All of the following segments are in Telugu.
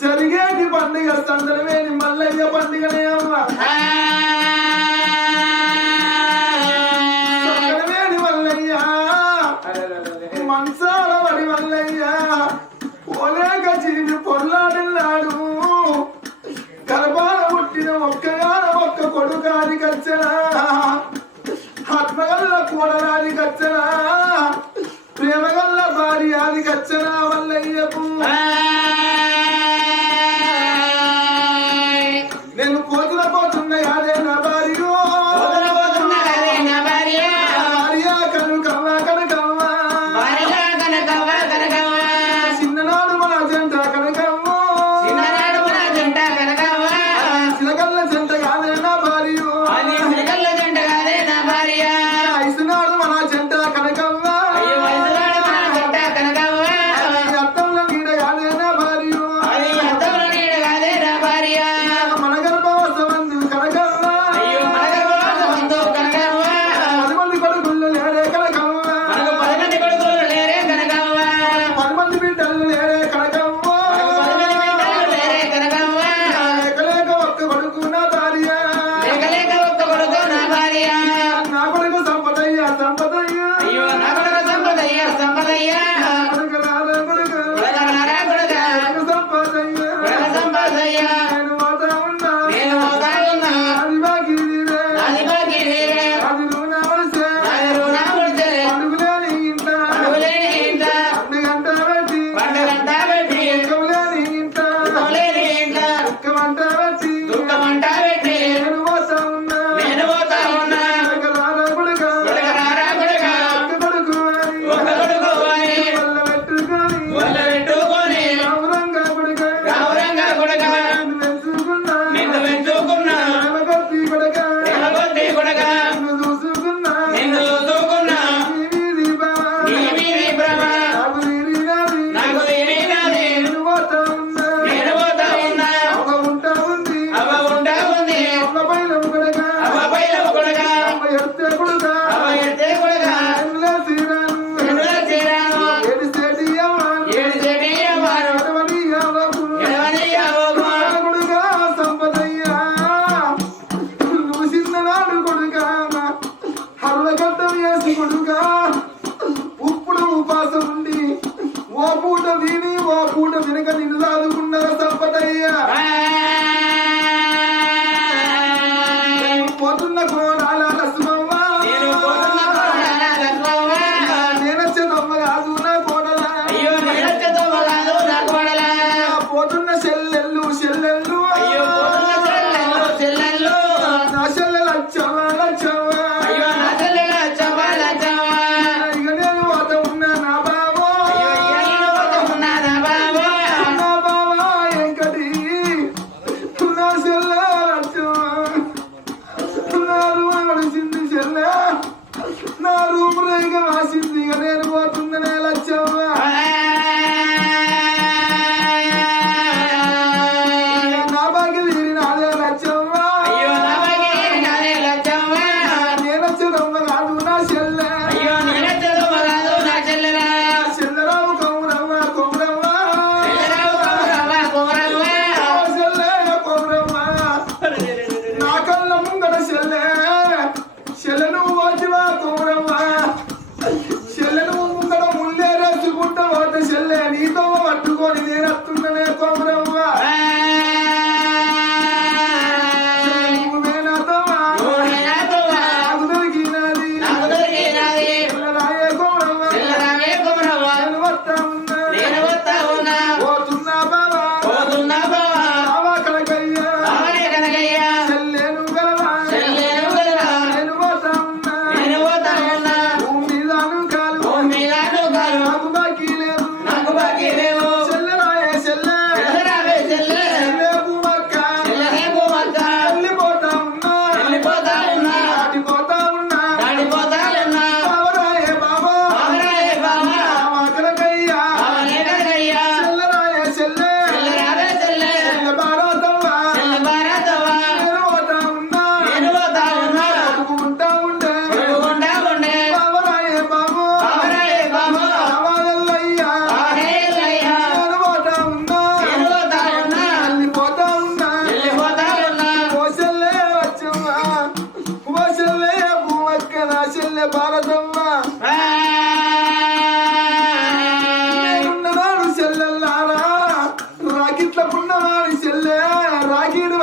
జరిగేటి పండుగ సందడమేని మల్లయ్య పండుగనే అమ్మ. సందడమేని మల్లయ్య. మంచాల వడి మల్లయ్య. పోలేక జీవి పొల్లాడిల్లాడు గర్భాల పుట్టిన ఒక్కగాన ఒక్క కొడుకానికి కచ్చరా ఆత్మగల్ల కూడరాది కచ్చరా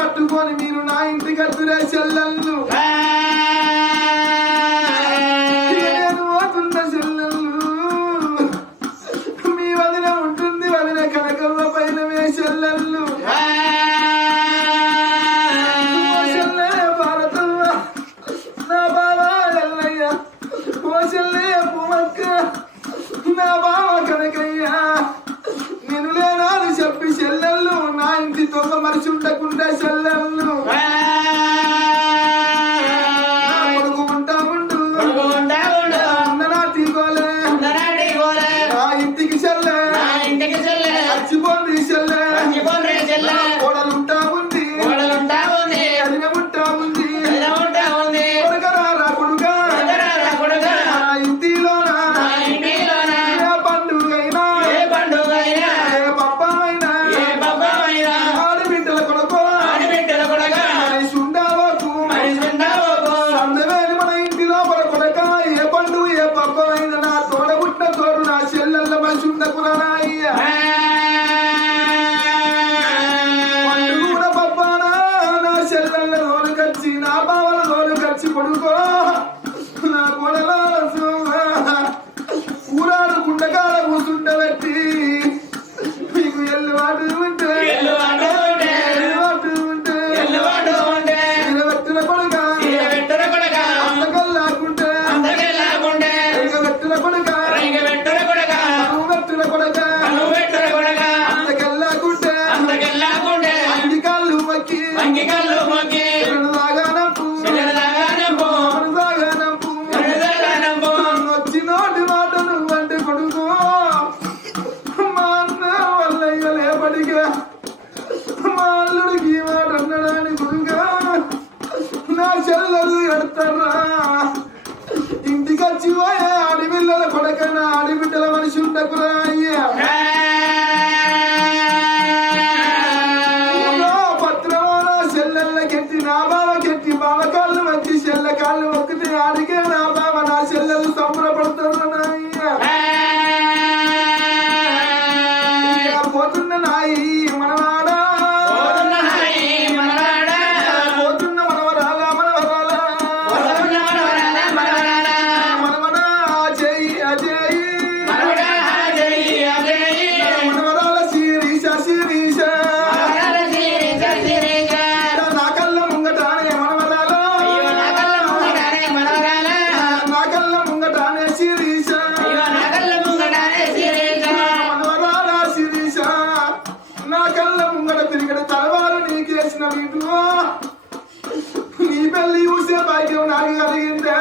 పట్టుకొని మీరు నా ఇంటికి అద్దురే చెల్లెళ్ళు. మనుషులు తగ్గుంటే చెల్లెళ్ళు చేసిన వీటిలో నీ పెళ్ళి చూసే భాగ్యం నాకు కలిగిందే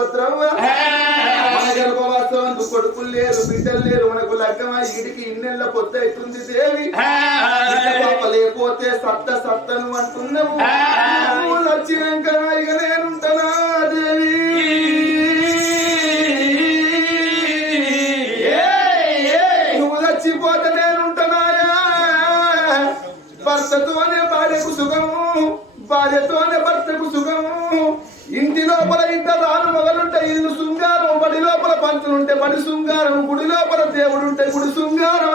సుభద్రవ్వ మన కొడుకులు లేరు బిడ్డలు లేరు. మనకు లగ్గమా ఈడికి ఇన్నెళ్ళ పొద్దు అవుతుంది దేవి. పాప లేకపోతే సత్త సత్తను అంటున్నావు. వచ్చినాక ఇక నేనుంటానా దేవి? నువ్వు చచ్చిపోతే నేనుంటానాయా భర్తతోనే భార్యకు సుఖము భార్యతోనే శృంగారం గుడి లోపల దేవుడుంటే గుడి శృంగారం.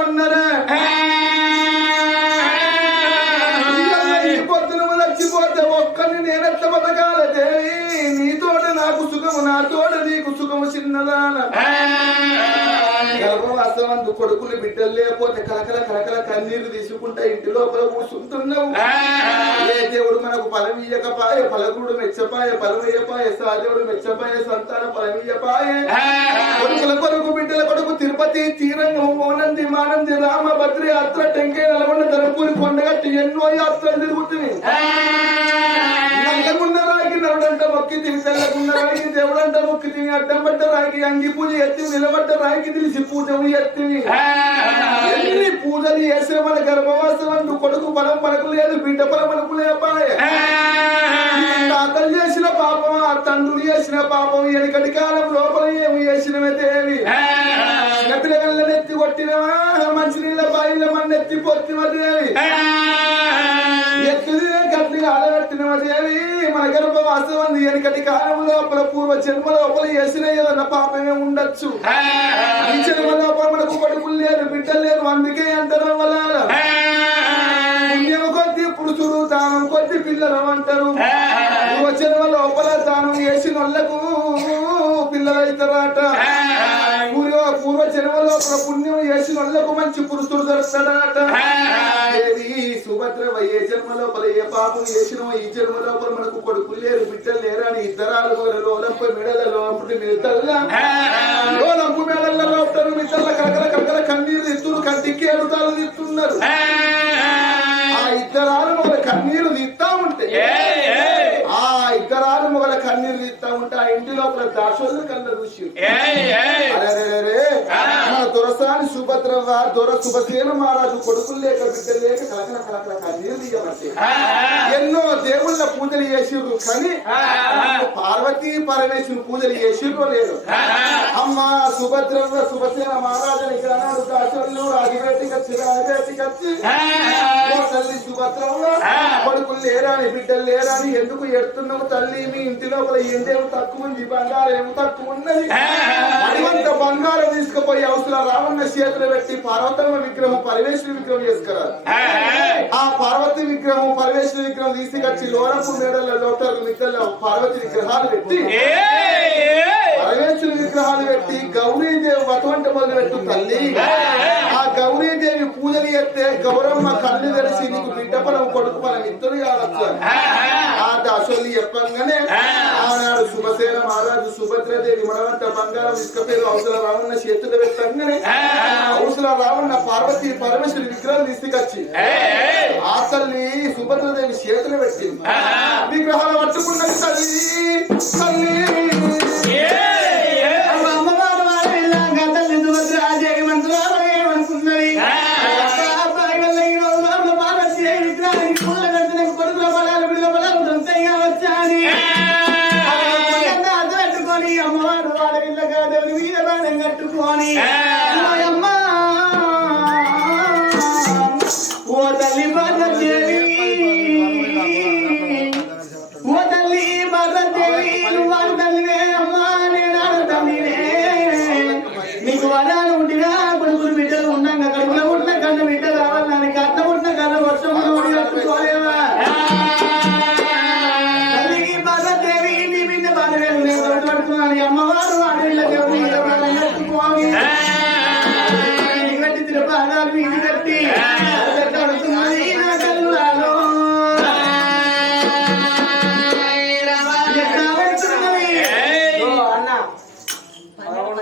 కొడుకులు బిడ్డలు లేకపోతే కలకల కలకల కన్నీరు తీసుకుంటా ఇంటి లోపల కూర్చుంటున్నావు. ఏ దేవుడు మనకు ఫలం ఇయ్యకపాయ మెచ్చపాయ ఫలమయ్యపాయ సాదేవుడు మెచ్చపాయ సంతాన ఫలమయ్యపాయ కొడుకుల కొడుకు బిడ్డల కొడుకు తిరుపతి తీరంగం మోనంది మానంది రామ భద్రి అత్ర టెంకే నల్గొండ ధనపూరి కొండగట్టి ఎన్నో యాత్రలు తిరుగుతుంది నరుడంట మొక్కి తిని తెల్లగుండ రాగి దేవుడంట మొక్కి తిని అడ్డం పడ్డ రాగి అంగి పూజ ఎత్తి నిలబడ్డ రాగి తెలిసి పూజలు ఎత్తివి ఎన్ని పూజలు చేసే మన గర్భవాసం అంటూ కొడుకు బలం మనకు లేదు బిడ్డ బలం మనకు లేపాయ తాతలు చేసిన పాపం ఆ తండ్రులు చేసిన పాపం వెనకటి కాలం లోపల ఏమి చేసినవే దేవి చిన్నపిల్లగల్ల నెత్తి కొట్టినవా మంచినీళ్ళ బాయిల మన ఎత్తి పొత్తివ దేవి ఎత్తుది గట్టిగా ఆడబెట్టినవ దేవి మన గర్భవాసం అంది వెనకటి కాలం లోపల పూర్వ జన్మ లోపల చేసిన ఏదన్నా పాపమే ఉండొచ్చు. ఈ జన్మ లోపల మనకు కొడుకులు లేరు బిడ్డలు లేరు అందుకే అంటారు వల్ల కొద్ది పురుషుడు దానం కొద్ది పిల్లలు అంటారు. వచ్చిన లోపల దానం చేసిన వాళ్ళకు పిల్లలు అవుతారట పూర్వ పూర్వ జన్మ లోపల పుణ్యం చేసిన వాళ్ళకు మంచి పురుషుడు దొరుకుతాడట. ఏది? సుభద్ర ఏ జన్మ లోపల ఏ పాపం చేసినో ఈ జన్మ లోపల మనకు కొడుకులు లేరు బిడ్డలు లేరు అని ఇద్దరాలు లోలంపై మెడలలో అప్పుడు మిడతల్లా లోలంపు మెడలలో ఉంటారు కలకల కలకల కన్నీరు తిత్తురు కంటికి ఎడుతాలు తిత్తున్నారు ఆ ఇద్దరాలు మొగల కన్నీరు తీస్తా ఉంటే ఆ ఇద్దరాలు మొగల కన్నీరు తీస్తా ఉంటే ఆ ఇంటి లోపల దాసోళ్ళు కళ్ళ చూసి. మన దొరసాని సుభద్రవ దొర శుభసేన మహారాజు కొడుకులు లేక బిడ్డలు లేక కలకల కలకల కన్నీరు తీయబట్టి ఎన్నో దేవుళ్ళ పూజలు చేసిర్రు కానీ పార్వతీ పరమేశ్వరు పూజలు చేసిర్రు లేదు. అమ్మ సుభద్రవ శుభసేన మహారాజు ఇక్కడ దాసోళ్ళు వచ్చి వచ్చి. తల్లి సుభద్రమ్మ కొడుకులు లేరాని బిడ్డలు లేరాని ఎందుకు ఎడుతున్నావు తల్లి? మీ ఇంటి లోపల ఏందేమో తక్కువ ఉంది బంగారం ఏమో తక్కువ ఉన్నది? బంగారం తీసుకుపోయి అవసరం రావణ చేతులు పెట్టి పార్వతమ్మ విగ్రహం పరమేశ్వరి విగ్రహం చేసుకురారు ఆ పార్వతి విగ్రహం పరమేశ్వరి విగ్రహం తీసుకొచ్చి లోరపు మేడల లోటలు మిద్దల్లో పార్వతి విగ్రహాలు పెట్టి పరమేశ్వరి విగ్రహాలు పెట్టి గౌరీదేవి వటువంటి మొదలు పెట్టు తల్లి. ఆ చేస్తే గౌరమ్మ కళ్ళు తెరిచి నీకు బిడ్డ పొలం కొడుకు పొలం ఇద్దరు కావచ్చు ఆ దాసోళ్ళు చెప్పంగానే ఆనాడు శుభసేన మహారాజు సుభద్రదేవి మనవంట బంగారం ఇసుకపోయి అవసరం రావన్న చేతులు పెట్టంగానే అవసరం రావన్న పార్వతి పరమేశ్వరి విగ్రహాలు తీసుకొచ్చి ఆ తల్లి సుభద్రదేవి చేతులు పెట్టింది. విగ్రహాలు పట్టుకున్నది తల్లి తల్లి.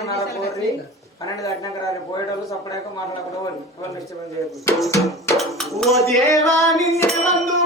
నాలుగు కోర్రి పన్నెండు దాటినాక రాలి పోయేటోళ్ళు సపడాక మాట్లాడకుండా వాళ్ళు ఎవరిని ఇష్టమని ఓ దేవా నిన్నే మందు